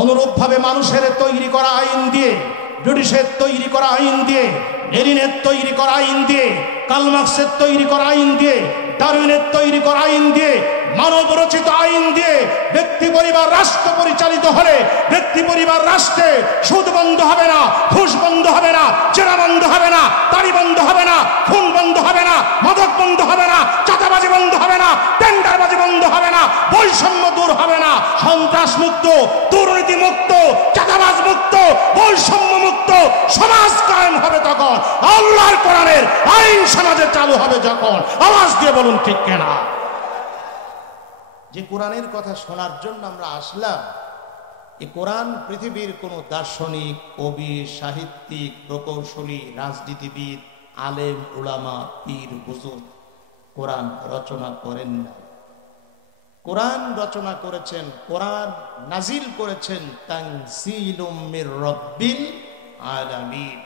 অনুরূপভাবে মানুষের তৈরি করা আইন দিয়ে, ব্রিটিশের তৈরি করা আইন দিয়ে, লেনিনের তৈরি করা আইন দিয়ে, কার্ল মার্কসের তৈরি করা আইন দিয়ে, ডারউইনের তৈরি করা আইন দিয়ে, মানব রচিত আইন দিয়ে ব্যক্তি পরিবার রাষ্ট্র পরিচালিত হলে ব্যক্তি পরিবার রাষ্ট্রে সুদ বন্ধ হবে না, ঘুষ বন্ধ হবে না, জেরা বন্ধ হবে না, তাড়ি বন্ধ হবে না, খুন বন্ধ হবে না, মাদক বন্ধ হবে না, চাঁদাবাজি বন্ধ হবে না, টেন্ডারবাজি বন্ধ হবে না, বৈষম্য দূর হবে না, সন্ত্রাস মুক্ত, দুর্নীতি মুক্ত, চাঁদাবাজ মুক্ত, বৈষম্য মুক্ত সমাজ কায়েম হবে তখন। আল্লাহর কোরআনের আইন সমাজে চালু হবে যখন। আওয়াজ দিয়ে বলুন ঠিক কিনা? যে কোরআনের কথা শোনার জন্য আমরা আসলাম, এই কোরআন পৃথিবীর কোনো দার্শনিক, কবি, সাহিত্যিক, প্রকৌশলী, রাজনীতিবিদ, আলেম, উলামা, পীর, হুজুর কোরআন রচনা করেন না। কোরআন রচনা করেছেন, কোরআন নাজিল করেছেন তানজিলুম মির রাব্বিল আলামিন।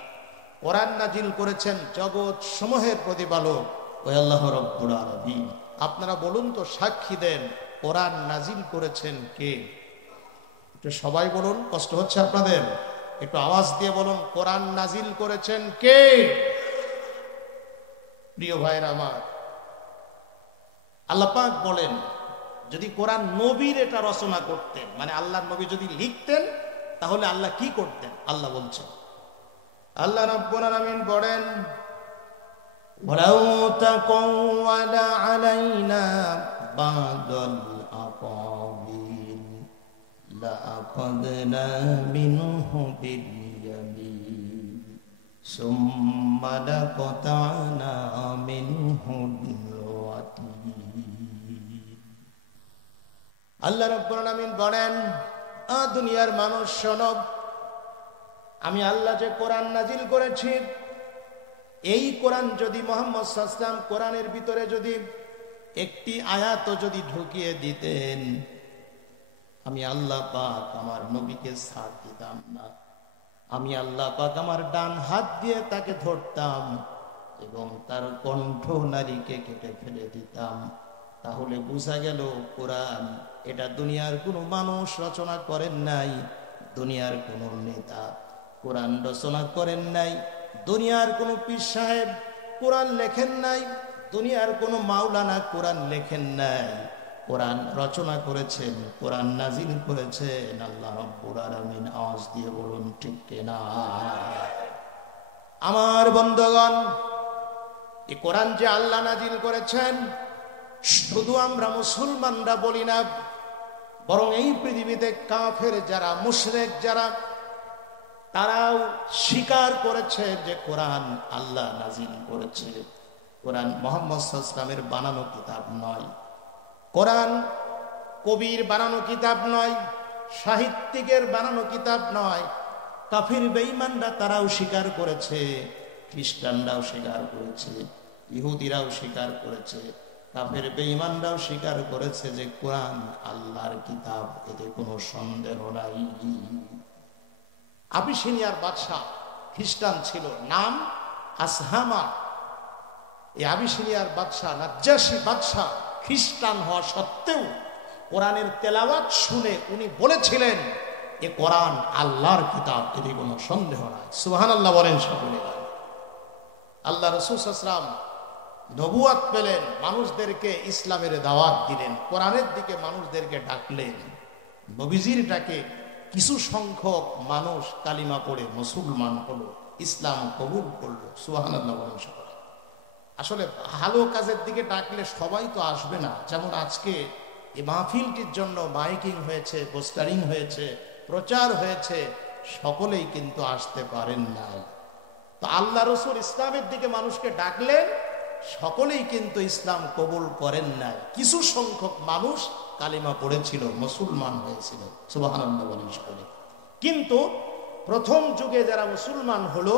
কোরআন নাজিল করেছেন জগৎ সমূহের প্রতিপালক ওই আল্লাহ রাব্বুল আলামিন। আপনারা বলুন তো, সাক্ষী দেন কোরআন নাজিল করেছেন কে? একটু সবাই বলুন, কষ্ট হচ্ছে আপনাদের, একটু আওয়াজ দিয়ে বলুন, কোরআন নাজিল করেছেন কে? প্রিয় ভাইরা আমার, আল্লাহ পাক বলেন যদি কোরআন নবীর এটা রচনা করতেন, মানে আল্লাহর নবী যদি লিখতেন, তাহলে আল্লাহ কি করতেন? আল্লাহ বলছেন, আল্লাহ রাব্বুল আলামিন বলেন, ওয়ালাউ তাকাওয়ালা আলাইনা বাদাল আকাবিল লাআখাযনা মিনহু বিল ইয়ামিন সুম্মা লাকাতানা মিনহুল ওয়াতিন। আল্লাহ রাব্বুল আলামিন বলেন, দুনিয়ার মানুষ শোনো, আমি আল্লাহ যে কোরআন নাজিল করেছি, এই কোরআন যদি মুহাম্মদ সাল্লাল্লাহু আলাইহি ওয়াসাল্লাম কোরআনের ভিতরে যদি একটি আয়াত যদি ঢুকিয়ে দিতেন, আমি আল্লাহ পাক আমার নবীকে ছাড় দিতাম না। আমি আল্লাহ পাক আমার ডান হাত দিয়ে তাকে ধরতাম এবং তার কণ্ঠ নারীকে কেটে ফেলে দিতাম। তাহলে বোঝা গেল কোরআন এটা দুনিয়ার কোনো মানুষ রচনা করেন নাই, দুনিয়ার কোনো নেতা কোরআন রচনা করেন নাই, দুনিয়ার কোনো পীর সাহেব কোরআন লেখেন নাই, দুনিয়ার কোনো মাওলানা কোরআন লেখেন নাই। কোরআন রচনা করেছেন, কোরআন নাজিল করেছেন আল্লাহ রাব্বুল আলামিন। আওয়াজ দিয়ে বলুন ঠিক কিনা? আমার বন্ধুগণ, এই কোরআন যে আল্লাহ নাজিল করেছেন, শুধু আমরা মুসলমানরা বলি না, বরং এই পৃথিবীতে কাফের যারা, মুশরিক যারা, তারাও স্বীকার করেছে যে কোরআন আল্লাহ নাজিল করেছে। কোরআন মুহাম্মদ সাল্লাল্লাহু আলাইহি ওয়াসাল্লামের বানানো কিতাব নয়, কোরআন কবির বানানো কিতাব নয়, সাহিত্যিকের বানানো কিতাব নয়। কাফির বেঈমানরা তারাও স্বীকার করেছে, খ্রিস্টানরাও স্বীকার করেছে, ইহুদিরাও স্বীকার করেছে, কাফের বেঈমানরাও স্বীকার করেছে যে কোরআন আল্লাহর কিতাব, এতে কোনো সন্দেহ নাই। আবিসিনিয়ার বাদশাহ খ্রিস্টান ছিল, নাম আসহামা। এই আবিসিনিয়ার বাদশাহ, নাজ্জাশী বাদশাহ, খ্রিস্টান হওয়া সত্ত্বেও কোরআনের তেলাওয়াত শুনে উনি বলেছিলেন এ কোরআন আল্লাহর কিতাব, এতে কোনো সন্দেহ নাই। সুবহানাল্লাহ বলেন সকলে। আল্লাহ রাসূল সাল্লাল্লাহু আলাইহি ওয়াসাল্লাম নবুয়াত পেলেন, মানুষদেরকে ইসলামের দাওয়াত দিলেন, কোরআনের দিকে মানুষদেরকে ডাকলেন। নবীজির ডাকে কিছু সংখ্যক মানুষ কালিমা পড়ে মুসলমান হলো, ইসলাম কবুল করলো। সুবহানাল্লাহ বলেন সকলে। আসলে ভালো কাজের দিকে ডাকলে সবাই তো আসবে না। যেমন আজকে এই মাহফিলটির জন্য মাইকিং হয়েছে, পোস্টারিং হয়েছে, প্রচার হয়েছে, সকলেই কিন্তু আসতে পারেন না। তো আল্লাহ রাসূল ইসলামের দিকে মানুষকে ডাকলেন, সকলেই কিন্তু ইসলাম কবুল করেন নাই। কিছু সংখ্যক মানুষ কালিমা পড়েছিল, মুসলমান হয়েছিল। সুবহানাল্লাহ বলেন সকলে। কিন্তু প্রথম যুগে যারা মুসলমান হলো,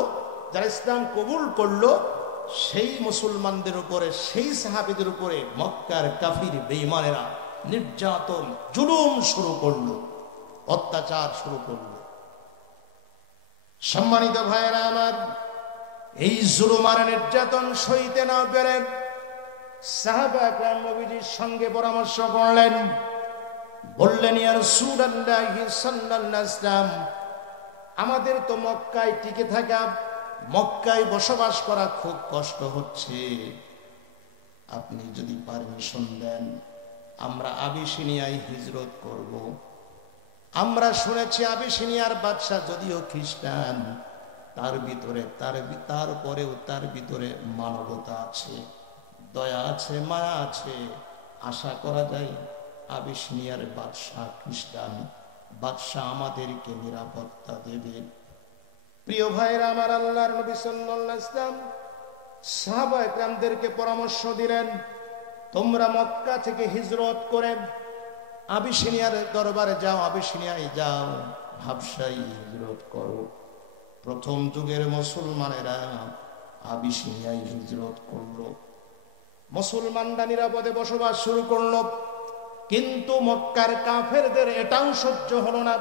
যারা ইসলাম কবুল করলো, সেই মুসলমানদের উপরে, সেই সাহাবীদের উপরে মক্কার কাফির বেঈমানেরা নির্যাতন, জুলুম শুরু করলো, অত্যাচার শুরু করলো। সম্মানিত ভাইয়েরা আমার, এই জুলুম আর নির্যাতন সইতে না পেরে সাহাবা একরাম নবীজির সঙ্গে পরামর্শ করলেন, বললেন, ইয়া রাসূলুল্লাহ সাল্লাল্লাহু আলাইহি ওয়াসাল্লাম, আমাদের তো মক্কায় টিকে থাকা, মক্কায় বসবাস করা খুব কষ্ট হচ্ছে। আপনি যদি পারমিশন দেন আমরা আবিসিনিয়ায় হিজরত করব। আমরা শুনেছি আবিসিনিয়ার বাদশা যদিও খ্রিস্টান, তারপরেও তার ভিতরে মানবতা আছে, দয়া আছে, মায়া আছে। আশা করা যায় আবিসিনিয়ার বাদশা খ্রিস্টান, বাদশা আমাদেরকে নিরাপত্তা দেবে। প্রিয় ভাইরা আমার, আল্লাহর নবী সাল্লাল্লাহু আলাইহি ওয়াসাল্লাম সাহাবায়ে কেরামদেরকে পরামর্শ দিলেন, তোমরা মক্কা থেকে হিজরত করে আবিসিনিয়ার দরবারে যাও, আবিসিনিয়ায় যাও, হাবশায় হিজরত করো। প্রথম যুগের মুসলমানেরা আবিসিনিয়ায় হিজরত করলো, মুসলমানরা নিরাপদে বসবাস শুরু করলো। কিন্তু মক্কার কাফেরদের এটাও সহ্য হলো না।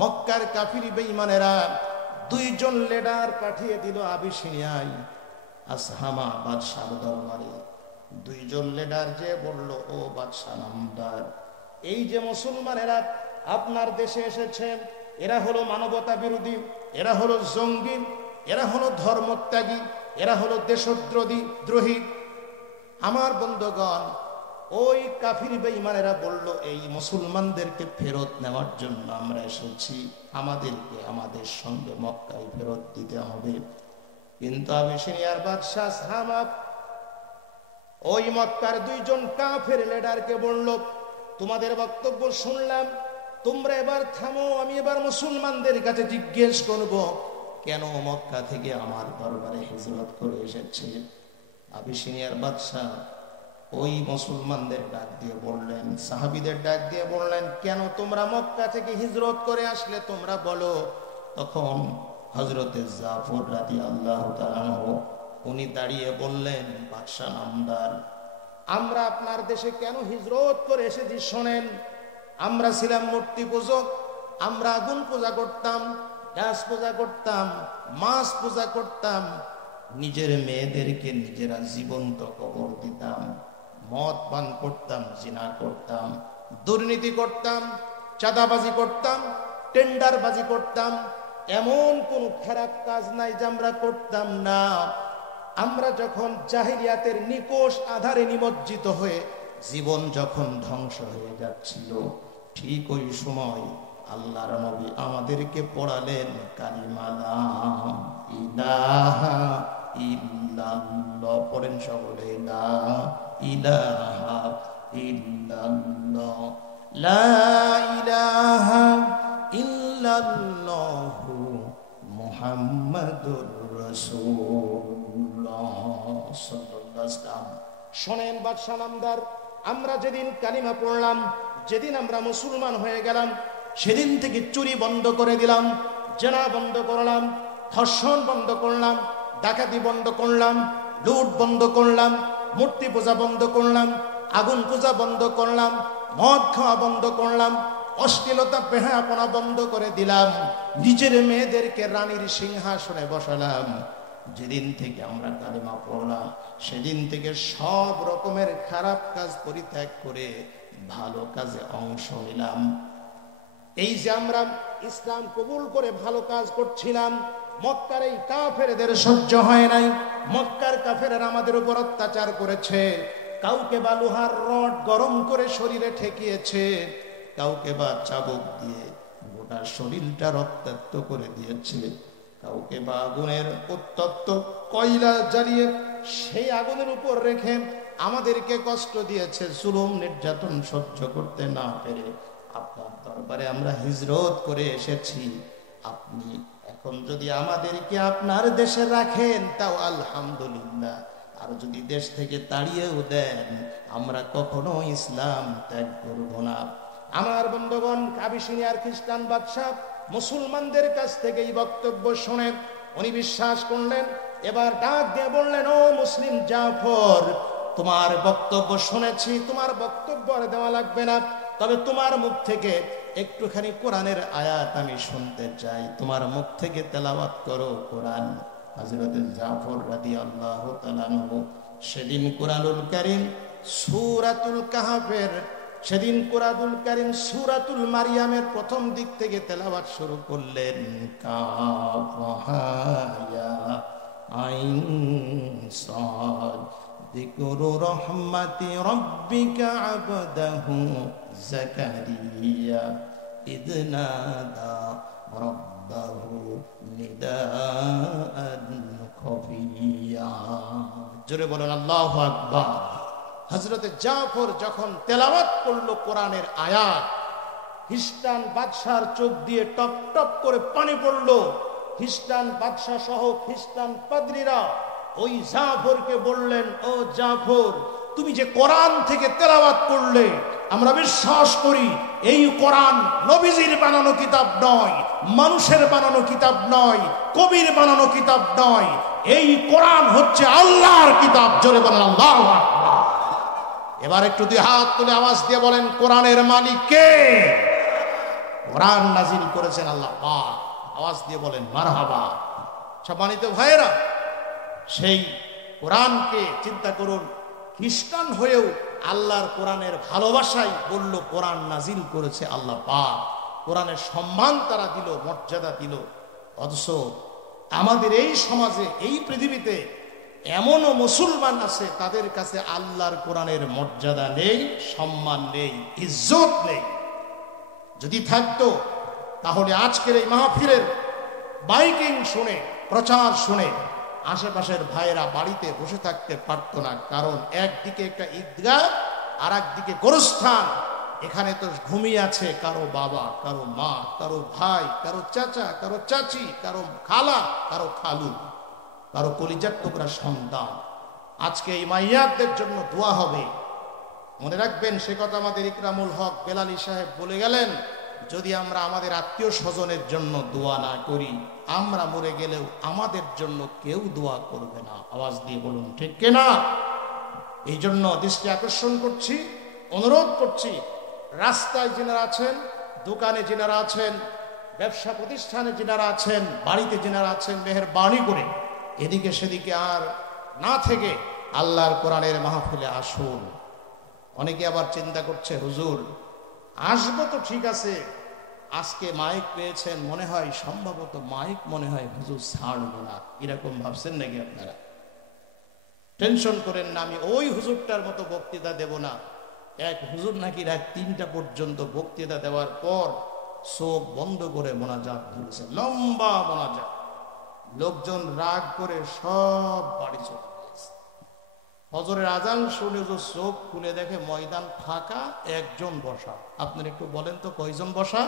মক্কার কাফির বেঈমানেরা দুইজন লিডার পাঠিয়ে দিল আবিসিনিয়ায়, আসহামা বাদশার দরবারে। দুইজন লিডার যে বলল, ও বাদশা নামদার, এই যে মুসলমানেরা আপনার দেশে এসেছে, এরা হলো মানবতা বিরোধী, এরা হলো জঙ্গি, এরা হলো ধর্মত্যাগী, এরা হলো দেশদ্রোহী। আমার বন্ধুগণ, ওই কাফির বেঈমানেরা বলল, এই মুসলমানদেরকে ফেরত নেওয়ার জন্য আমরা এসেছি, আমাদেরকে আমাদের সঙ্গে মক্কায় ফেরত দিতে হবে। কিন্তু আবিসিনিয়ার বাদশা আসহামা ওই মক্কার দুইজন কাফের লিডারকে বলল, তোমাদের বক্তব্য শুনলাম, তোমরা এবার থামো, আমি এবার মুসলমানদের কাছে জিজ্ঞেস করব কেন মক্কা থেকে আমার দরবারে হিজরত করে এসেছে। আবিসিনিয়ার বাদশা ওই মুসলমানদের ডাক দিয়ে বললেন, সাহাবীদের ডাক দিয়ে বললেন, কেন তোমরা মক্কা থেকে হিজরত করে আসলে তোমরা বলো। তখন হযরতে জাফর রাদিয়াল্লাহু তাআলা আনহু উনি দাঁড়িয়ে বললেন, বাদশা নামদার, আমরা আপনার দেশে কেন হিজরত করে এসেছি শোনেন। আমরা ছিলাম মূর্তি পূজক, আমরা আগুন পূজা করতাম, গাছ পূজা করতাম, মাছ পূজা করতাম, নিজের মেয়েদেরকে নিজেরা জীবন্ত কবর দিতাম, মদ পান করতাম, জিনা করতাম, দুর্নীতি করতাম, চাঁদাবাজি করতাম, টেন্ডারবাজি করতাম। এমন কোন খারাপ কাজ নাই যে আমরা করতাম না। আমরা যখন জাহিলিয়াতের নিকোষ আধারে নিমজ্জিত হয়ে জীবন যখন ধ্বংস হয়ে যাচ্ছিল, ঠিক ওই সময় আল্লাহর নবী আমাদেরকে পড়ালেন কালিমা লা ইলাহা ইল্লাল্লাহ। পড়েন সকলে, লা ইলাহা ইল্লাল্লাহ, লা ইলাহা ইল্লাল্লাহু মুহাম্মাদুর রাসূলুল্লাহ সাল্লাল্লাহু আলাইহি ওয়াসাল্লাম। শোনেন বাদশা নামদার, আমরা যেদিন কালিমা পড়লাম, যেদিন আমরা মুসলমান হয়ে গেলাম, সেদিন থেকে চুরি বন্ধ করে দিলাম, জেনা বন্ধ করলাম, ধর্ষণ বন্ধ করলাম, ডাকাতি বন্ধ করলাম, লুট বন্ধ করলাম, মূর্তি পূজা বন্ধ করলাম, আগুন পূজা বন্ধ করলাম, মদ খাওয়া বন্ধ করলাম, অশ্লীলতা বেহায়াপনা বন্ধ করে দিলাম, নিজের মেয়েদেরকে রানীর সিংহাসনে বসালাম। যেদিন থেকে আমরা কালিমা পড়লাম, সেদিন থেকে সব রকমের খারাপ কাজ পরিত্যাগ করে ভালো কাজে অংশ নিলাম। এই যে আমরা ইসলাম কবুল করে ভালো কাজ করছিলাম, মক্কার এই কাফেরদের সহ্য হয় নাই। মক্কার কাফেররা আমাদের উপর অত্যাচার করেছে, কাউকে বা লোহার রড গরম করে শরীরে ঠেকিয়েছে, কাউকে বা চাবুক দিয়ে গোটা শরীরটা রক্তাক্ত করে দিয়েছে, কাউকে বা আগুনের উত্তপ্ত কয়লা জ্বালিয়ে সেই আগুনের উপর রেখে আমাদেরকে কষ্ট দিয়েছে। জুলুম নির্যাতন সহ্য করতে না পেরে আপনার দরবারে আমরা হিজরত করে এসেছি। আপনি এখন যদি আমাদেরকে আপনার দেশে রাখেন তাও আলহামদুলিল্লাহ, আর যদি দেশ থেকে তাড়িয়েও দেন আমরা কখনো ইসলাম ত্যাগ করব না। আমার বন্ধুগণ, আবিসিনিয়ার খ্রিস্টান বাদশা মুসলমানদের কাছ থেকে এই বক্তব্য শুনে উনি বিশ্বাস করলেন। এবার ডাক দিয়ে বললেন, ও মুসলিম জাফর, তোমার বক্তব্য শুনেছি, তোমার বক্তব্য আর দেওয়া লাগবে না, তবে তোমার মুখ থেকে একটুখানি কোরআনের আয়াত আমি শুনতে চাই, তোমার মুখ থেকে তেলাওয়াত করো কোরআন। হযরত জাফর রাদিয়াল্লাহু তাআলা আনহু সেদিন কোরআনুল কারীম সূরাতুল কাহফের সেদিন কুরআনুল কারীম সূরাতুল মারিয়ামের প্রথম দিক থেকে তেলাওয়াত শুরু করলেন। কাফ হা ইয়া আইন সাদ যিকরু রাহমাতি রাব্বিকা আবদাহু যাকারিয়া ইয নাদা রাব্বাহু নিদাআন খাফিয়া। জোরে বলেন আল্লাহু আকবার। হযরতে জাফর যখন তেলাওয়াত করল কোরআনের আয়াত, খ্রিস্টান বাদশার চোখ দিয়ে টপ টপ করে পানি পড়ল। খ্রিস্টান বাদশা সহ খ্রিস্টান পাদ্রীরা ওই জাফরকে বললেন, ও জাফর, তুমি যে কোরআন থেকে তেলাওয়াত করলে, আমরা বিশ্বাস করি এই কোরআন নবীজির বানানো কিতাব নয়, মানুষের বানানো কিতাব নয়, কবির বানানো কিতাব নয়, এই কোরআন হচ্ছে আল্লাহর কিতাব। জোরে বলেন আল্লাহু আকবার। এবার একটু দুই হাত তুলে আওয়াজ দিয়ে বলেন, কোরআনের মালিক কে? কোরআন নাজিল করেছেন আল্লাহ পাক। আওয়াজ দিয়ে বলেন মারহাবা। সম্মানিত ভাইয়েরা, সেই কোরআনকে চিন্তা করুন, খ্রিস্টান হয়েও আল্লাহর কোরআনের ভালোবাসাই বলল কোরআন নাজিল করেছে আল্লাহ পাক। কোরআনের সম্মান তারা দিল, মর্যাদা দিল। অথচ আমাদের এই সমাজে, এই পৃথিবীতে এমনও মুসলমান আছে তাদের কাছে আল্লাহর কোরআনের মর্যাদা নেই, সম্মান নেই, ইজ্জত নেই। যদি থাকতো তাহলে আজকের এই মাহফিলের মাইকিং শুনে, প্রচার শুনে আশেপাশের ভাইয়েরা বাড়িতে বসে থাকতে পারতো না। কারণ একদিকে একটা ঈদগাহ, আর একদিকে গোরস্থান। এখানে তো ঘুমিয়ে আছে কারো বাবা, কারো মা, কারো ভাই, কারো চাচা, কারো চাচি, কারো খালা, কারো খালু, কারো কলিজার টুকরা সন্তান। আজকে এই মাইয়াতদের জন্য দোয়া হবে। মনে রাখবেন, সে কথা আমাদের ইকরামুল হক বেলালী সাহেব বলে গেলেন, যদি আমরা আমাদের আত্মীয় স্বজনের জন্য দোয়া না করি, আমরা মরে গেলেও আমাদের জন্য কেউ দোয়া করবে না। আওয়াজ দিয়ে বলুন ঠিক কিনা? এই জন্য দৃষ্টি আকর্ষণ করছি, অনুরোধ করছি, রাস্তায় যিনারা আছেন, দোকানে যিনারা আছেন, ব্যবসা প্রতিষ্ঠানে যিনারা আছেন, বাড়িতে যিনারা আছেন, মেহেরবানি করে এদিকে সেদিকে আর না থেকে আল্লাহর কোরআনের মাহফিলে আসুন। অনেকে আবার চিন্তা করছে, হুজুর আসবো তো ঠিক আছে, আজকে মাইক পেয়েছেন, মনে হয় সম্ভবত মাইক মনে হয় হুজুর ছাড়বো না, এরকম ভাবছেন নাকি আপনারা? টেনশন করেন না, আমি ওই হুজুরটার মতো বক্তৃতা দেব না। এক হুজুর নাকি রাত ৩টা পর্যন্ত বক্তৃতা দেওয়ার পর চোখ বন্ধ করে মোনাজাত ধরেছে, লম্বা মোনাজাত। লোকজন রাগ করে সব বাড়ি চলে গেছে। ফজরের আজান শুনে যে চোখ খুলে দেখে ময়দান ফাঁকা, একজন বসা। আপনারা একটু বলেন তো কয়জন বসা?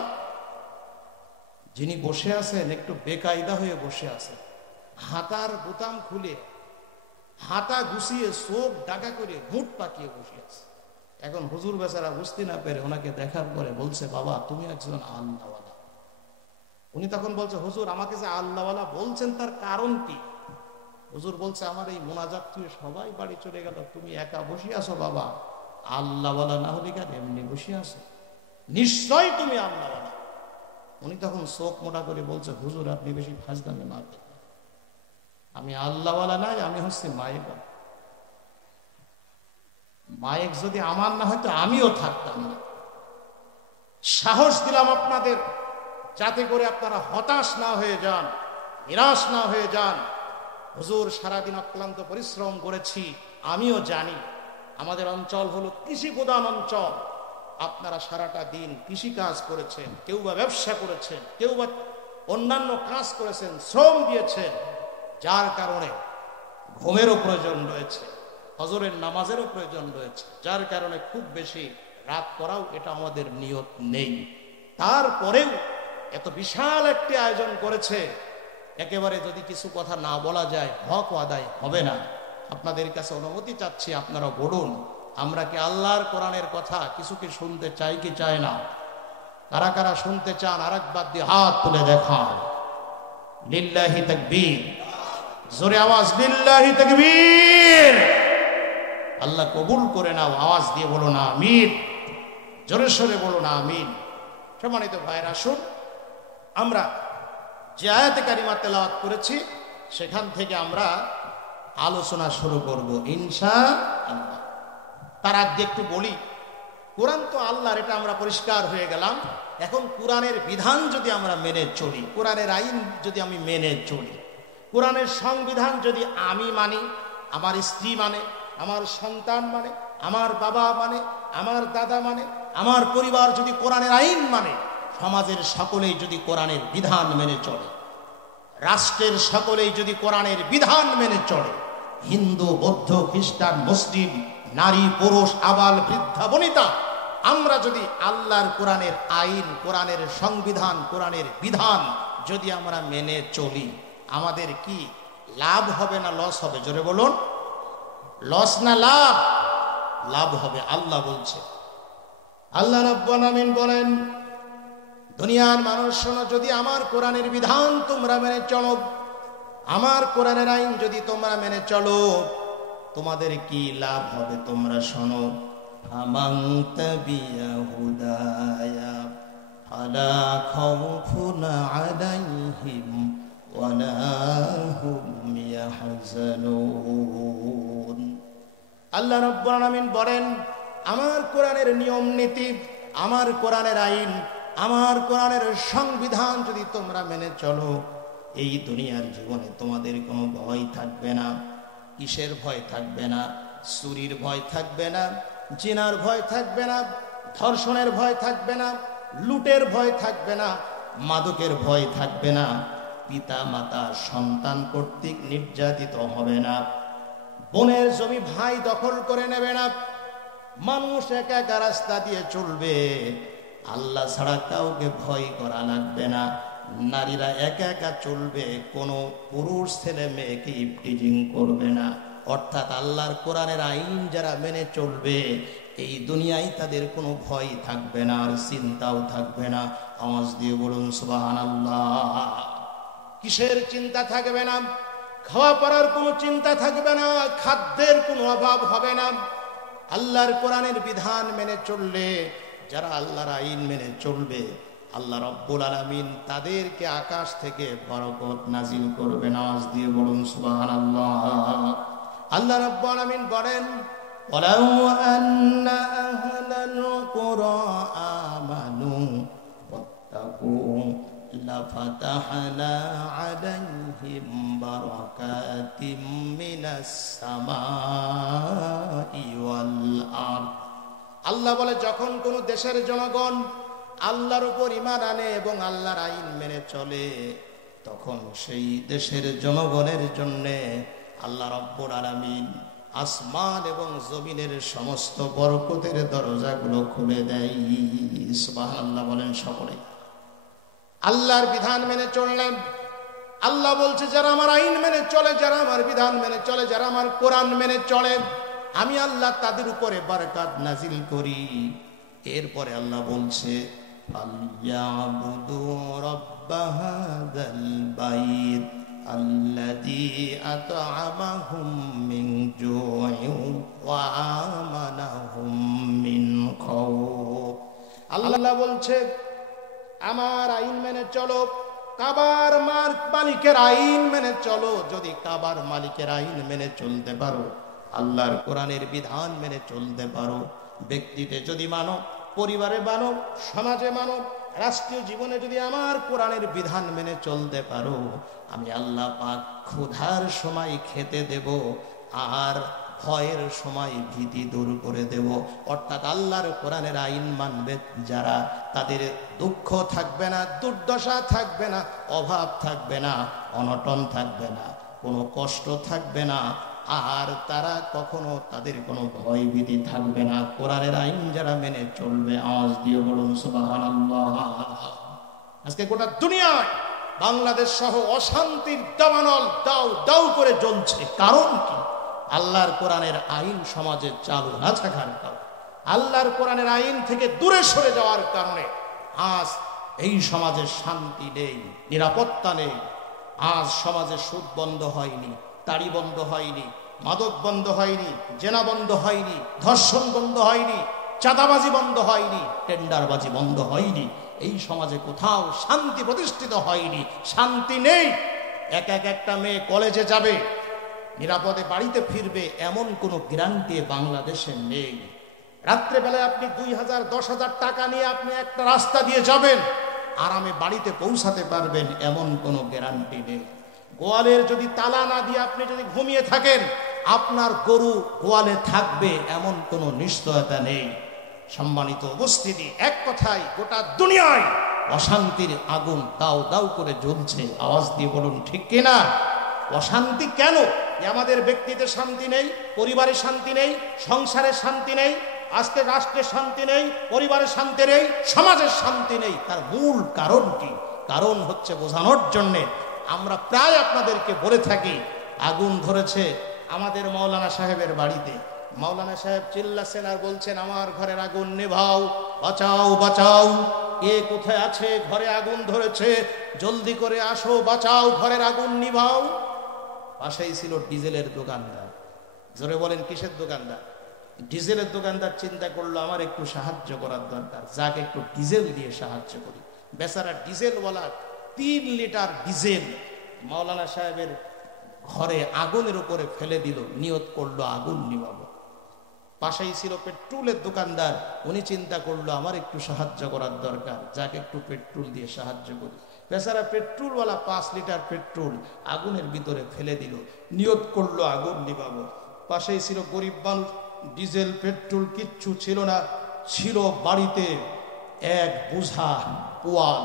যিনি বসে আছেন একটু বেকায়দা হয়ে বসে আছেন, হাতার বোতাম খুলে, হাতা গুছিয়ে, চোখ ডাকা করে মুঠ পাকিয়ে বসে আছে। এখন হুজুর বেচারা বুঝতে না পেরে ওনাকে দেখার পরে বলছে, বাবা তুমি একজন আল্লাহওয়ালা। উনি তখন বলছে, হুজুর আমাকে যে আল্লাহওয়ালা বলছেন তার কারণ কি? হুজুর বলছে, আমার এই মোনাজাত থেকে সবাই বাড়ি চলে গেল, তুমি একা বসে আছো বাবা, আল্লাহওয়ালা না হলে কেন এমনি বসে আছো? নিশ্চয় তুমি আল্লাহওয়ালা। উনি তখন চোখ মোটা করে বলছে, হুজুর আপনি বেশি ফাজলামি না করেন, আমি আল্লাহওয়ালা নাই, আমি হচ্ছে মায়েক। মায়েক যদি আমার না হয়তো আমিও থাকতাম না। সাহস দিলাম আপনাদের, যাতে করে আপনারা হতাশ না হয়ে যান, নিরাশ না হয়ে যান। হুজুর সারাদিন অক্লান্ত পরিশ্রম করেছি, আমিও জানি আমাদের অঞ্চল হলো কৃষি প্রধান অঞ্চল। আপনারা সারাটা দিন কৃষি কাজ করেছেন, কেউ বা ব্যবসা করেছেন, কেউ বা অন্যান্য কাজ করেছেন, শ্রম দিয়েছেন, যার কারণে ঘুমেরও প্রয়োজন রয়েছে, ফজরের নামাজেরও প্রয়োজন রয়েছে, যার কারণে খুব বেশি রাত করাও এটা আমাদের নিয়ত নেই। তারপরেও এত বিশাল একটি আয়োজন করেছে, একেবারে যদি কিছু কথা না বলা যায় হক আদায় হবে না। আপনাদের কাছে অনুমতি চাচ্ছি, আপনারা বলুন, আমরা কি আল্লাহর কোরআনের কথা কিছু কি শুনতে চাই কি চাই না? কারা কারা শুনতে চান আরেকবার দিয়ে হাত তুলে দেখান। লিল্লাহি তাকবীর, জোরে আওয়াজ লিল্লাহি তাকবীর। আল্লাহ কবুল করে নাও, আওয়াজ দিয়ে বলুন আমিন, জোরে সোরে বলুন আমিন। সম্মানিত ভাইরা, আসুন আমরা যে আয়াতে কারিমা তেলাওয়াত করেছি সেখান থেকে আমরা আলোচনা শুরু করব ইনশাআল্লাহ। তার আগে একটু বলি, কোরআন তো আল্লাহর, এটা আমরা পরিষ্কার হয়ে গেলাম। এখন কোরআনের বিধান যদি আমরা মেনে চলি, কোরআনের আইন যদি আমি মেনে চলি, কোরআনের সংবিধান যদি আমি মানি, আমার স্ত্রী মানে, আমার সন্তান মানে, আমার বাবা মানে, আমার দাদা মানে, আমার পরিবার যদি কোরআনের আইন মানে, সমাজের সকলেই যদি কোরআনের বিধান মেনে চলে, রাষ্ট্রের সকলেই যদি কোরআনের বিধান মেনে চলে, হিন্দু, বৌদ্ধ, খ্রিস্টান, মুসলিম, নারী, পুরুষ, আবাল, বৃদ্ধা, বনিতা, আমরা যদি আল্লাহর কোরআনের আইন, কোরআনের সংবিধান, কোরআনের বিধান যদি আমরা মেনে চলি, আমাদের কি লাভ হবে না লস হবে? জোরে বলুন, লস না লাভ? লাভ হবে। আল্লাহ বলছে, আল্লাহ রাব্বুল আলামিন বলেন, দুনিয়ার মানুষ শোনো, যদি আমার কোরআনের বিধান তোমরা মেনে চলো, আমার কোরআনের আইন যদি তোমরা মেনে চলো, তোমাদের কি লাভ হবে তোমরা শোনো। আমান তাবিয়া হুদায়া ফালা খাউফুন আলাইহিম ওয়ালা হুম ইয়াহজানুন। আল্লাহ রাব্বুল আলামিন বলেন, আমার কোরআনের নিয়ম নীতি, আমার কোরআনের আইন, আমার কোরআনের সংবিধান যদি তোমরা মেনে চলো, এই দুনিয়ার জীবনে তোমাদের কোনো ভয় থাকবে না। কিসের ভয় থাকবে না? চুরির ভয় থাকবে না, জিনার ভয় থাকবে না, ধর্ষণের ভয় থাকবে না, লুটের ভয় থাকবে না, মাদকের ভয় থাকবে না, পিতা মাতা সন্তান কর্তৃক নির্যাতিত হবে না, বোনের জমি ভাই দখল করে নেবে না, মানুষ একা একা রাস্তা দিয়ে চলবে, আল্লাহ ছাড়া কাউকে ভয় করা লাগবে না, নারীরা একা একা চলবে, কোনো পুরুষ ছেলে মেয়েকে ইফটিজিং করবে না। অর্থাৎ আল্লাহর কোরআনের আইন যারা মেনে চলবে, এই দুনিয়ায় তাদের কোনো ভয় থাকবে না, আর চিন্তাও থাকবে না। আওয়াজ দিয়ে বলুন সুবহানাল্লাহ। কিসের চিন্তা থাকবে না? খাওয়া পড়ার কোনো চিন্তা থাকবে না, খাদ্যের কোনো অভাব হবে না। আল্লাহর কোরআনের বিধান মেনে চললে, যারা আল্লাহর আইন মেনে চলবে, আল্লাহ রাব্বুল আলামিন তাদেরকে আকাশ থেকে বরকত নাজিল করবেন। আওয়াজ দিয়ে বলুন সুবহানাল্লাহ। আল্লাহ রাব্বুল আলামিন বলেন, ওয়ালাউ আন্না আহলাল কুরা আমানু ওয়াত্তাকু লাফাতাহনা আলাইহিম বারাকাতিম মিনাস সামাই ওয়াল আরদ। আল্লাহ বলে, যখন কোন দেশের জনগণ আল্লাহর উপর ঈমান আনে এবং আল্লাহর আইন মেনে চলে, তখন সেই দেশের জনগণের জন্য আল্লাহ রাব্বুল আলামিন আসমান এবং জমিনের সমস্ত বরকতের দরজাগুলো খুলে দেয়। সুবহানাল্লাহ বলেন সকলে। আল্লাহর বিধান মেনে চললেন। আল্লাহ বলছে, যারা আমার আইন মেনে চলে, যারা আমার বিধান মেনে চলে, যারা আমার কোরআন মেনে চলে, আমি আল্লাহ তাদের উপরে বরকত নাজিল করি। এরপরে আল্লাহ বলছে, ফালইয়াবুদু রাব্ব হাযাল বাইত আল্লাযী আত'আমাহুম মিন জু'ইন ওয়া আমানাহুম মিন খাউফ। আল্লাহ বলছে, আমার আইন মেনে চলো, কাবার মালিকের আইন মেনে চলো। যদি কাবার মালিকের আইন মেনে চলতে পারো, আল্লাহর কোরআনের বিধান মেনে চলতে পারো, ব্যক্তিতে যদি মানো, পরিবারে মানো, সমাজে মানো, রাষ্ট্রীয় জীবনে যদি আমার কোরআনের বিধান মেনে চলতে পারো, আমি আল্লাহ পাক ক্ষুধার সময় খেতে দেব, আর ভয়ের সময় ভীতি দূর করে দেব। অর্থাৎ আল্লাহর কোরআনের আইন মানবে যারা, তাদের দুঃখ থাকবে না, দুর্দশা থাকবে না, অভাব থাকবে না, অনটন থাকবে না, কোনো কষ্ট থাকবে না, আর তারা কখনো তাদের কোনো ভয় ভীতি থাকবে না। কোরআনের আইন যারা মেনে চলবে, আওয়াজ দিয়ে বলুন সুবহানাল্লাহ। আজকে গোটা দুনিয়ায় বাংলাদেশ সহ অশান্তির দাবানল দাউ দাউ করে জ্বলছে। কারণ কি? আল্লাহর কোরআনের আইন সমাজে চালু না থাকার কারণে, আল্লাহর কোরআনের আইন থেকে দূরে সরে যাওয়ার কারণে আজ এই সমাজে শান্তি নেই, নিরাপত্তা নেই। আজ সমাজে সুদ বন্ধ হয়নি, তাড়ি বন্ধ হয়নি, মাদক বন্ধ হয়নি, জেনা বন্ধ হয়নি, ধর্ষণ বন্ধ হয়নি, চাঁদাবাজি বন্ধ হয়নি, টেন্ডারবাজি বন্ধ হয়নি। এই সমাজে কোথাও শান্তি প্রতিষ্ঠিত হয়নি, শান্তি নেই। এক একটা মেয়ে কলেজে যাবে, নিরাপদে বাড়িতে ফিরবে, এমন কোনো গ্যারান্টি বাংলাদেশে নেই। রাত্রেবেলায় আপনি 2000 10,000 টাকা নিয়ে আপনি একটা রাস্তা দিয়ে যাবেন, আরামে বাড়িতে পৌঁছাতে পারবেন এমন কোনো গ্যারান্টি নেই। গোয়ালের যদি তালা না দিয়ে আপনি যদি ঘুমিয়ে থাকেন, আপনার গরু গোয়ালে থাকবে এমন কোনো নিশ্চয়তা নেই। সম্মানিত উপস্থিতি, এক কথায় গোটা দুনিয়ায় অশান্তির আগুন দাউ দাউ করে জ্বলছে। আওয়াজ দিয়ে বলুন ঠিক কিনা? অশান্তি কেন? আমাদের ব্যক্তিতে শান্তি নেই, পরিবারে শান্তি নেই, সংসারে শান্তি নেই, আজকে রাষ্ট্রে শান্তি নেই, পরিবারে শান্তি নেই, সমাজের শান্তি নেই। তার মূল কারণ কি? কারণ হচ্ছে বোঝানোর জন্যে আমরা প্রায় আপনাদেরকে বলে থাকি, আগুন ধরেছে আমাদের মাওলানা সাহেবের বাড়িতে। মাওলানা সাহেব চিল্লাছেন আর বলছেন, আমার ঘরের আগুন নেভাও, বাঁচাও বাঁচাও। কে কোথায় আছে? ঘরে আগুন ধরেছে, জলদি করে আসো, বাঁচাও, ঘরের আগুন নিভাও। পাশেই ছিল ডিজেলের দোকানদার। জোরে বলেন কিসের দোকানদার? ডিজেলের দোকানদার চিন্তা করলো আমার একটু সাহায্য করার দরকার, যাকে একটু ডিজেল দিয়ে সাহায্য করি। বেচারা ডিজেলওয়ালা 3 লিটার ডিজেল মাওলানা সাহেবের ঘরে আগুনের উপরে ফেলে দিল, নিয়ত করলো আগুন নিভাবো। পাশেই ছিল পেট্রোলের দোকানদার, উনি চিন্তা করলো আমার একটু সাহায্য করার দরকার, যাকে একটু পেট্রোল দিয়ে সাহায্য করি। বেচারা পেট্রোলওয়ালা 5 লিটার পেট্রোল আগুনের ভিতরে ফেলে দিল, নিয়ত করলো আগুন নিভাবো। পাশেই ছিল গরিব মানুষ, ডিজেল পেট্রোল কিচ্ছু ছিল না, ছিল বাড়িতে 1 বোঝা পোয়াল।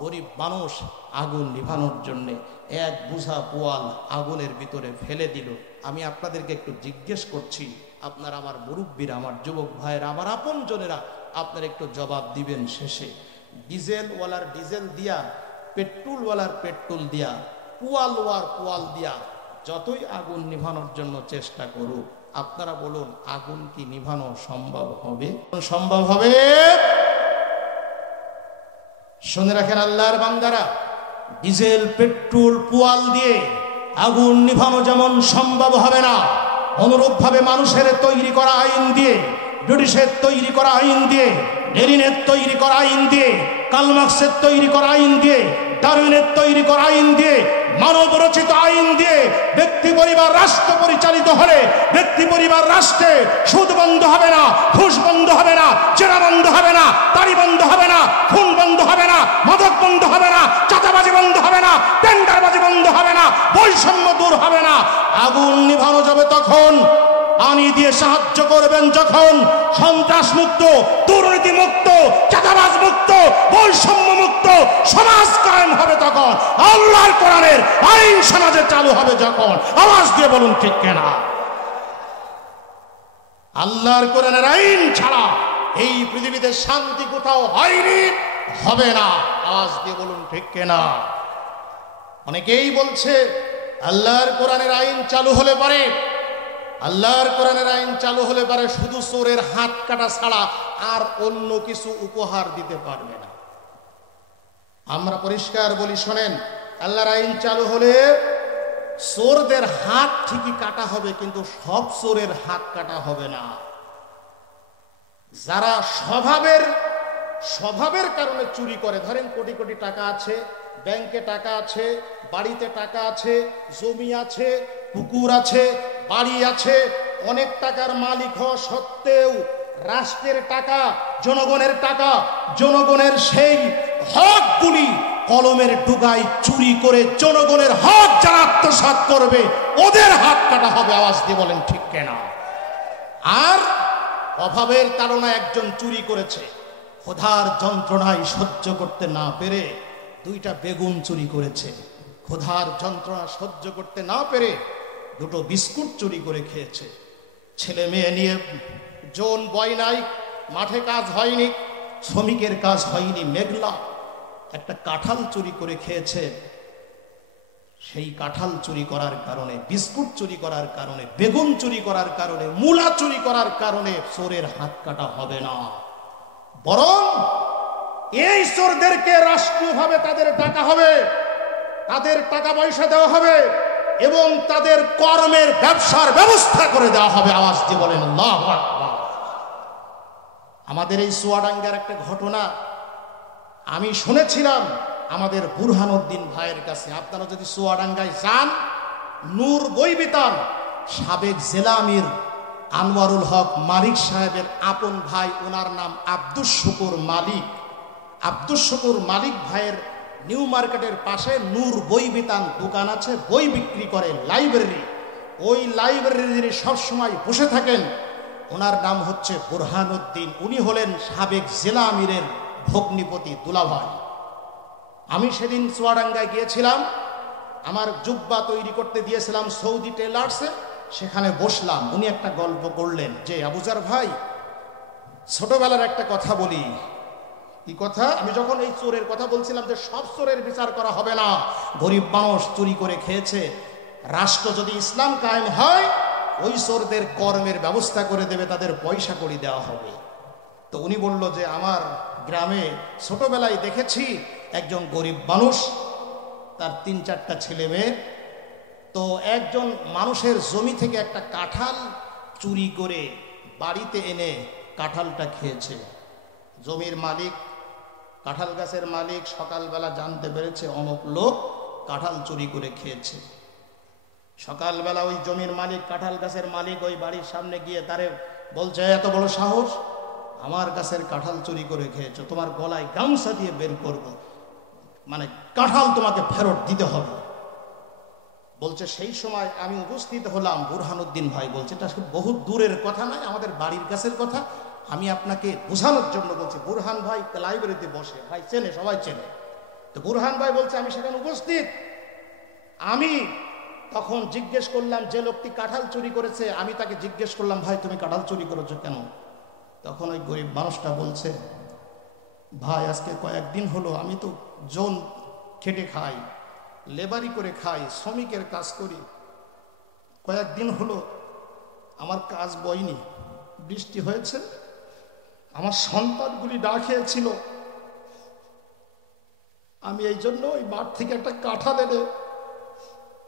গরিব মানুষ আগুন নিভানোর জন্যে 1 বোঝা পোয়াল আগুনের ভিতরে ফেলে দিল। আমি আপনাদেরকে একটু জিজ্ঞেস করছি, আপনারা আমার মুরব্বীরা, আমার যুবক ভাইয়েরা, আমার আপনজনেরা, আপনারা একটু জবাব দিবেন শেষে। ডিজেলওয়ালার ডিজেল দিয়া, পেট্রোলওয়ালার পেট্রোল দিয়া, পোয়ালওয়ার পোয়াল দিয়া যতই আগুন নিভানোর জন্য চেষ্টা করুক, আপনারা বলুন আগুন কি নিভানো সম্ভব হবে? সম্ভব হবে? শুনে রাখেন আল্লাহর বান্দারা, ডিজেল পেট্রোল পোয়াল দিয়ে আগুন নিভানো যেমন সম্ভব হবে না, অনুরূপভাবে মানুষের তৈরি করা আইন দিয়ে, ব্রিটিশের তৈরি করা আইন দিয়ে, লেনিনের তৈরি করা আইন দিয়ে, কার্ল মার্কসের তৈরি করা আইন দিয়ে, ডারউইনের তৈরি করা আইন দিয়ে, মানব রচিত আইন দিয়ে ব্যক্তি পরিবার রাষ্ট্র পরিচালিত হলে ব্যক্তি পরিবার রাষ্ট্রে সুদ বন্ধ হবে না, ঘুষ বন্ধ হবে না, জেরা বন্ধ হবে না, তাড়ি বন্ধ হবে না, খুন বন্ধ হবে না, মাদক বন্ধ হবে না, চাঁদাবাজি বন্ধ হবে না, টেন্ডারবাজি বন্ধ হবে না, বৈষম্য দূর হবে না। আগুন নিভানো যাবে তখন, পানি দিয়ে সাহায্য করবেন যখন, সন্ত্রাস মুক্ত, দুর্নীতি মুক্ত, চাঁদাবাজ মুক্ত, বৈষম্য মুক্ত সমাজ কায়েম হবে তখন, আল্লাহর কোরআনের আইন সমাজে চালু হবে যখন। আওয়াজ দিয়ে বলুন ঠিক কিনা? আল্লাহর কোরআনের আইন ছাড়া এই পৃথিবীতে শান্তি কোথাও হয়নি, হবে না। আওয়াজ দিয়ে বলুন ঠিক কিনা? অনেকেই বলছে আল্লাহর কোরআনের আইন চালু হলে পারে, আল্লাহর কোরআনের আইন চালু হলে পারে শুধু চোরের হাত কাটা ছাড়া আর অন্য কিছু উপহার দিতে পারবে না। আমরা পরিষ্কার বলি, শোনেন, আল্লাহর আইন চালু হলে চোরদের হাত ঠিকই কাটা হবে, কিন্তু সব চোরের হাত কাটা হবে না। যারা স্বভাবের কারণে চুরি করে, ধরেন কোটি কোটি টাকা আছে, ব্যাংকে টাকা আছে, বাড়িতে টাকা আছে, জমি আছে, পুকুর আছে, বাড়ি আছে, অনেক টাকার মালিক হওয়া সত্ত্বেও রাষ্ট্রের টাকা, জনগণের টাকা, জনগণের সেই হকগুলি কলমের ডুগায় চুরি করে জনগণের হক যারা আত্মসাৎ করবে ওদের হাত কাটা হবে। আওয়াজ দিয়ে বলেন ঠিক কিনা? আর অভাবের কারণে একজন চুরি করেছে, ক্ষুধার যন্ত্রণায় সহ্য করতে না পেরে 2টা বেগুন চুরি করেছে, ক্ষুধার যন্ত্রণা সহ্য করতে না পেরে 2টো বিস্কুট চুরি করে খেয়েছে। ছেলে মেয়ে নিয়ে জোন বয় নাই, মাঠে কাজ হয়নি, শ্রমিকের কাজ হয়নি, মেঘলা একটা কাঁঠাল চুরি করে খেয়েছে। সেই কাঁঠাল চুরি করার কারণে, বিস্কুট চুরি করার কারণে, বেগুন চুরি করার কারণে, মূলা চুরি করার কারণে চোরের হাত কাটা হবে না, বরং এই চোরদেরকে রাষ্ট্রীয়ভাবে তাদের টাকা হবে, তাদের টাকা পয়সা দেওয়া হবে এবং তাদের কর্মের ব্যবসার ব্যবস্থা করে দেওয়া হবে। আওয়াজ দিয়ে বলেন আল্লাহু আকবার। আমাদের এই চুয়াডাঙ্গার একটা ঘটনা আমি শুনেছিলাম আমাদের বুরহানুদ্দিন ভাইয়ের কাছে। আপনারা যদি চুয়াডাঙ্গায় যান, নূর বইবিতান সাবেক জেলা আমির আনোয়ারুল হক মালিক সাহেবের আপন ভাই, ওনার নাম আব্দুস শুকুর মালিক। আব্দুস শুকুর মালিক ভাইয়ের নিউ মার্কেটের পাশে নূর বই বিতান দোকান আছে, বই বিক্রি করে, লাইব্রেরি। ওই লাইব্রেরি সবসময় বসে থাকেন। ওনার নাম হচ্ছে বুরহানুদ্দিন। উনি হলেন সাবেক জেলা আমিরের ভগ্নিপতি দুলাভাই। আমি সেদিন চুয়াডাঙ্গায় গিয়েছিলাম, আমার জুব্বা তৈরি করতে দিয়েছিলাম সৌদি টেলার্সে, সেখানে বসলাম। উনি একটা গল্প করলেন যে আবুজার ভাই, ছোটবেলার একটা কথা বলি। কি কথা? আমি যখন এই চোরের কথা বলছিলাম যে সব চোরের বিচার করা হবে না, গরিব মানুষ চুরি করে খেয়েছে, রাষ্ট্র যদি ইসলাম কায়েম হয় ওই চোরদের কর্মের ব্যবস্থা করে দেবে, তাদের পয়সা কড়ি দেওয়া হবে। তো উনি বলল যে আমার গ্রামে ছোটবেলায় দেখেছি একজন গরিব মানুষ, তার 3-4টা ছেলে মেয়ে। তো একজন মানুষের জমি থেকে একটা কাঁঠাল চুরি করে বাড়িতে এনে কাঁঠালটা খেয়েছে। জমির মালিক, কাঁঠাল গাছের মালিক সকালবেলা জানতে পেরেছে অমুক লোক কাঁঠাল চুরি করে খেয়েছে। সকালবেলা ওই জমির মালিক, কাঁঠাল গাছের মালিক ওই বাড়ির সামনে গিয়ে তারে বলছে, এত বড় সাহস, আমার গাছের কাঁঠাল চুরি করে খেয়েছো, তোমার গলায় গামছা দিয়ে বের করব, মানে কাঁঠাল তোমাকে ফেরত দিতে হবে। বলছে সেই সময় আমি উপস্থিত হলাম। বুরহানুদ্দিন ভাই বলছে, এটা বহু দূরের কথা নয়, আমাদের বাড়ির কাছের কথা, আমি আপনাকে বোঝানোর জন্য বলছি। বুরহান ভাই লাইব্রেরিতে বসে, ভাই চেনে, সবাই চেনে। তো বুরহান ভাই বলছে আমি সেখানে উপস্থিত। আমি তখন জিজ্ঞেস করলাম, যে লোকটি কাঁঠাল চুরি করেছে, আমি তাকে জিজ্ঞেস করলাম, ভাই তুমি কাঁঠাল চুরি করেছো কেন? তখন ওই গরিব মানুষটা বলছে, ভাই আজকে কয়েকদিন হলো আমি তো জন খেটে খাই, লেবারি করে খাই, শ্রমিকের কাজ করি, কয়েকদিন হলো আমার কাজ বয়নি, বৃষ্টি হয়েছে, আমার সন্তানগুলি না খেয়েছিল, আমি এই জন্য ওই মাঠ থেকে একটা কাঁঠাল এনে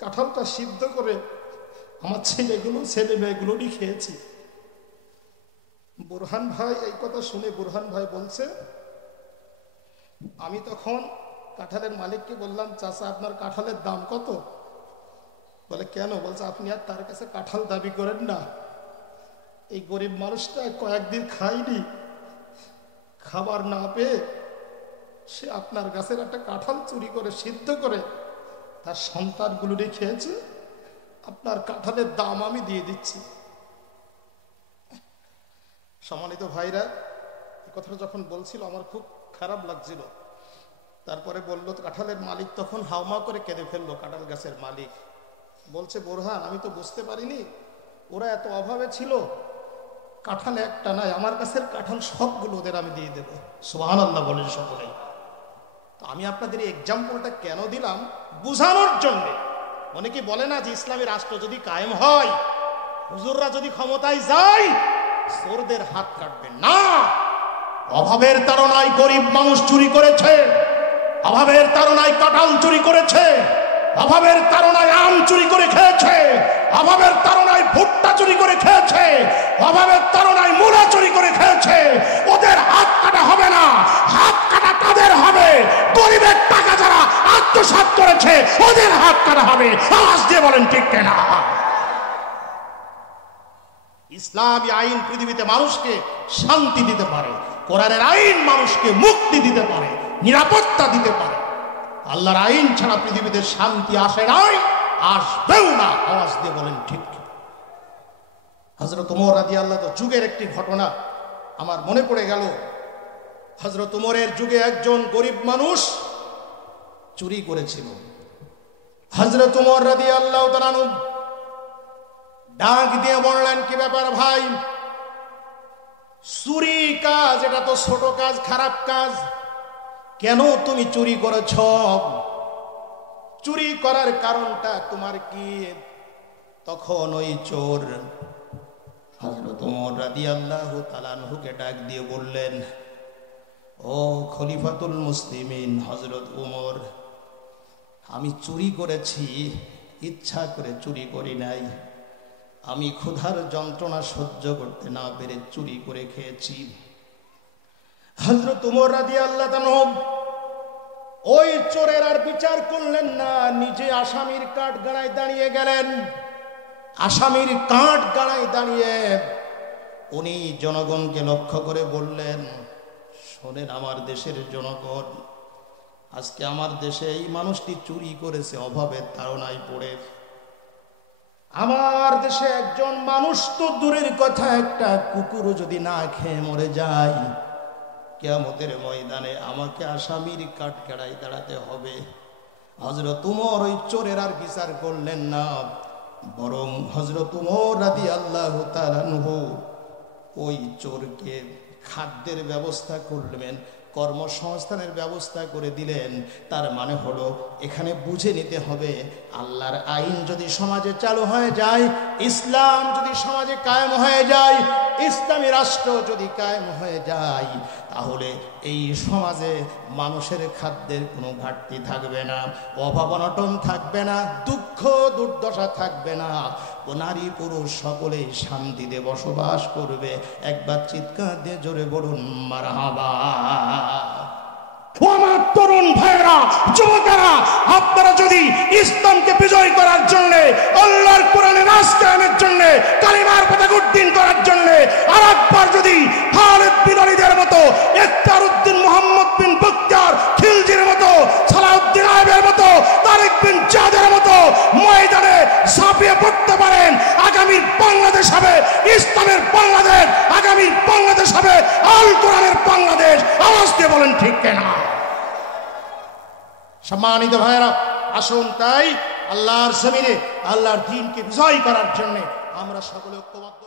কাঁঠালটা সিদ্ধ করে আমার ছেলে মেয়েগুলোরই খেয়েছি। বুরহান ভাই এই কথা শুনে বুরহান ভাই বলছে, আমি তখন কাঁঠালের মালিককে বললাম, চাচা আপনার কাঁঠালের দাম কত? বলে কেন? বলছে আপনি আর তার কাছে কাঁঠাল দাবি করেন না, এই গরিব মানুষটা কয়েকদিন খায়নি, খাবার না পেয়ে সে আপনার গাছের একটা কাঁঠাল চুরি করে সিদ্ধ করে তার সন্তানগুলোরে খেয়েছে, আপনার কাঁঠালের দাম আমি দিয়ে দিচ্ছি। সম্মানিত ভাইরা, এই কথাটা যখন বলছিল আমার খুব খারাপ লাগছিল। তারপরে বললো, কাঁঠালের মালিক তখন হাওমা করে কেঁদে ফেললো। কাঁঠাল গাছের মালিক বলছে, বোরহান আমি তো বুঝতে পারিনি, ওরা এত অভাবে ছিল, কাঁঠাল একটা নাই, আমার কাছের কাঁঠাল সবগুলো ওদের আমি দিয়ে দেবো। সুবহানাল্লাহ বলেন সকলেই। তো আমি আপনাদের এই এক্সাম্পলটা কেন দিলাম? বুঝানোর জন্য। অনেকে বলে না যে ইসলামী রাষ্ট্র যদি কায়েম হয়, হুজুররা যদি ক্ষমতায় যায়, চোরদের হাত কাটবে না। অভাবের তাড়নায় গরিব মানুষ চুরি করেছে, অভাবের তাড়নায় কাঁঠাল চুরি করেছে, অভাবের তাড়নায় আম চুরি করে খেয়েছে, অভাবের তাড়নায় ভুট্টা চুরি করে খেয়েছে, অভাবের তাড়নায় মূলা চুরি করে খেয়েছে। ওদের হাত কাটা হবে না, হাত কাটা তাদের হবে গরিবের টাকা যারা আত্মসাৎ করেছে, ওদের হাত কাটা হবে। আওয়াজ দিয়ে বলেন ঠিক কিনা? ইসলামী আইন পৃথিবীতে মানুষকে শান্তি দিতে পারে, কোরআনের আইন মানুষকে মুক্তি দিতে পারে, নিরাপত্তা দিতে পারে। আল্লাহর আইন ছাড়া পৃথিবীতে শান্তি আসে নাই, আসবেও না। আওয়াজ দিয়ে বলেন ঠিক। হযরত ওমর রাদিয়াল্লাহু তাআলা যুগের একটি ঘটনা আমার মনে পড়ে গেল। হযরত ওমরের যুগে একজন গরিব মানুষ চুরি করেছিল। হযরত ওমর রাদিয়াল্লাহু তাআলা ডাক দিয়ে বললেন, কি ব্যাপার ভাই? চুরি কাজ, এটা তো ছোট কাজ, খারাপ কাজ, কেন তুমি চুরি করেছ? চুরি করার কারণটা তোমার কি? তখন ওই চোর হযরত ওমর রাদিয়াল্লাহু তাআলা আনহুকে ডাক দিয়ে বললেন, ও খলিফাতুল মুসলিমিন হযরত ওমর, আমি চুরি করেছি, ইচ্ছা করে চুরি করি নাই, আমি ক্ষুধার যন্ত্রণা সহ্য করতে না পেরে চুরি করে খেয়েছি। হযরত ওমর রাদিয়াল্লাহু তাআলা ওই চোরের আর বিচার করলেন না, নিজে আসামির কাঠগড়ায় দাঁড়িয়ে গেলেন। আসামির কাঠ গাড়ায় দাঁড়িয়ে উনি জনগণকে লক্ষ্য করে বললেন, শোনেন আমার দেশের জনগণ, আজকে আমার দেশে এই মানুষটি চুরি করেছে অভাবের তাড়নায় পড়ে। আমার দেশে একজন মানুষ তো দূরের কথা, একটা কুকুরও যদি না খেয়ে মরে যায়, কিয়ামতের ময়দানে আমাকে আসামির কাঠগড়ায় দাঁড়াতে হবে। হযরত উমর ওই চোরের আর বিচার করলেন না, বরং হযরত উমর রাদিয়াল্লাহু তাআলা আনহু ওই চোরকে খাদ্যের ব্যবস্থা করলেন, কর্মসংস্থানের ব্যবস্থা করে দিলেন। তার মানে হলো এখানে বুঝে নিতে হবে, আল্লাহর আইন যদি সমাজে চালু হয়ে যায়, ইসলাম যদি সমাজে কায়েম হয়ে যায়, ইসলামী রাষ্ট্র যদি কায়েম হয়ে যায়, তাহলে এই সমাজে মানুষের খাদ্যের কোনো ঘাটতি থাকবে না, অভাব অনটন থাকবে না, দুঃখ দুর্দশা থাকবে না, ও নারী পুরুষ সকলেই শান্তিতে বসবাস করবে। একবার চিৎকার দিয়ে জোরে বলুন মারহাবা। আমার তরুণ ভাইরা, যুবকেরা, আপনারা যদি ইসলামকে বিজয় করার জন্য, আল্লাহর কোরআনের রাজ কায়েমের জন্য, কালিমার পতাকা উড্ডীন করার জন্য আর একবার যদি খালিদ বিন ওলীদের মতো, ইখতিয়ার উদ্দিন মুহাম্মদ বিন বখতিয়ার খিলজির মতো, সালাউদ্দিন আইবের মতো, তারিক বিন জিয়াদের মতো ময়দানে ঝাঁপিয়ে পড়তে পারেন, আগামীর বাংলাদেশ হবে ইসলামের বাংলাদেশ, আগামীর বাংলাদেশ হবে আল কোরআনের বাংলাদেশ। আওয়াজ দিয়ে বলেন ঠিক কিনা? সম্মানিত ভাইরা, আসুন তাই আল্লাহর জমিনে আল্লাহর দ্বীনকে বিজয় করার জন্য আমরা সকলে ঐক্যবদ্ধ।